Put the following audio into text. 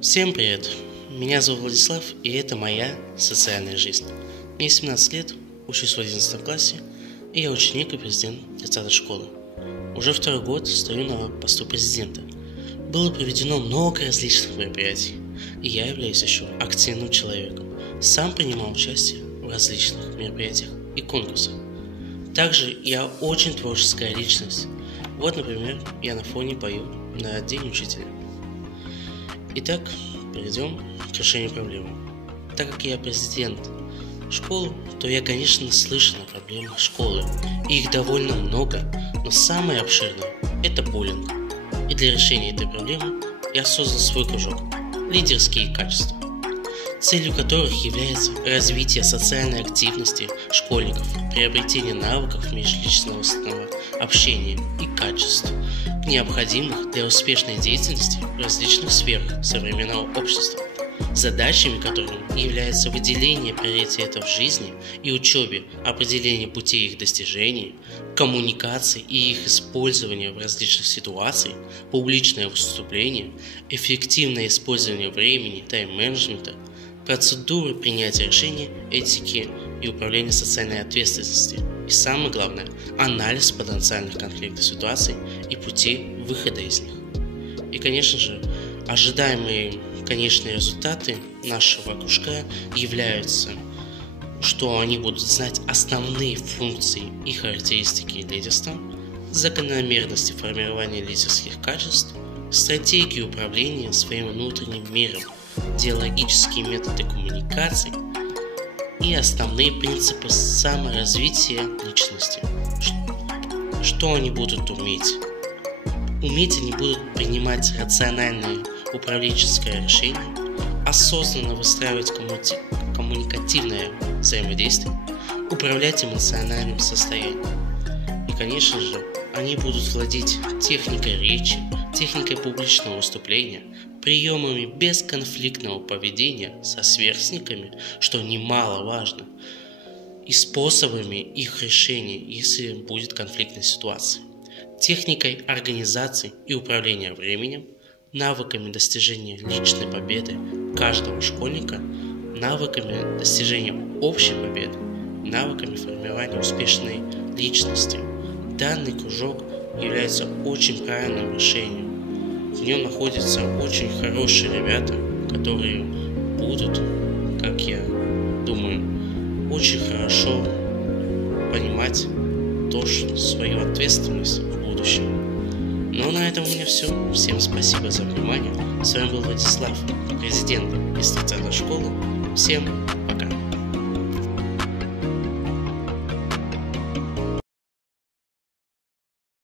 Всем привет! Меня зовут Владислав, и это моя социальная жизнь. Мне 17 лет, учусь в 11 классе, и я ученик и президент 30-й школы. Уже второй год стою на посту президента. Было проведено много различных мероприятий, и я являюсь еще активным человеком. Сам принимал участие в различных мероприятиях и конкурсах. Также я очень творческая личность. Вот, например, я на фоне пою на День учителя. Итак, перейдем к решению проблемы. Так как я президент школы, то я, конечно, слышал о проблемах школы. И их довольно много, но самое обширное – это буллинг. И для решения этой проблемы я создал свой кружок «Лидерские качества», целью которых является развитие социальной активности школьников, приобретение навыков межличностного общения и качеств, необходимых для успешной деятельности в различных сферах современного общества, задачами которых является выделение приоритетов в жизни и учебе, определение путей их достижения, коммуникации и их использования в различных ситуациях, публичное выступление, эффективное использование времени, тайм-менеджмента, процедуры принятия решений, этики и управления социальной ответственностью. И самое главное – анализ потенциальных конфликтных ситуаций и путей выхода из них. И, конечно же, ожидаемые конечные результаты нашего кружка являются, что они будут знать основные функции и характеристики лидерства, закономерности формирования лидерских качеств, стратегии управления своим внутренним миром, диалогические методы коммуникации и основные принципы саморазвития личности. Что они будут уметь? Уметь они будут принимать рациональное управленческое решение, осознанно выстраивать коммуникативное взаимодействие, управлять эмоциональным состоянием. И, конечно же, они будут владеть техникой речи, техникой публичного выступления, приемами бесконфликтного поведения со сверстниками, что немаловажно, и способами их решения, если будет конфликтная ситуация, техникой организации и управления временем, навыками достижения личной победы каждого школьника, навыками достижения общей победы, навыками формирования успешной личности. Данный кружок является очень правильным решением. В нем находятся очень хорошие ребята, которые будут, как я думаю, очень хорошо понимать свою ответственность в будущем. Ну а на этом у меня все. Всем спасибо за внимание. С вами был Владислав, президент из 30-й школы. Всем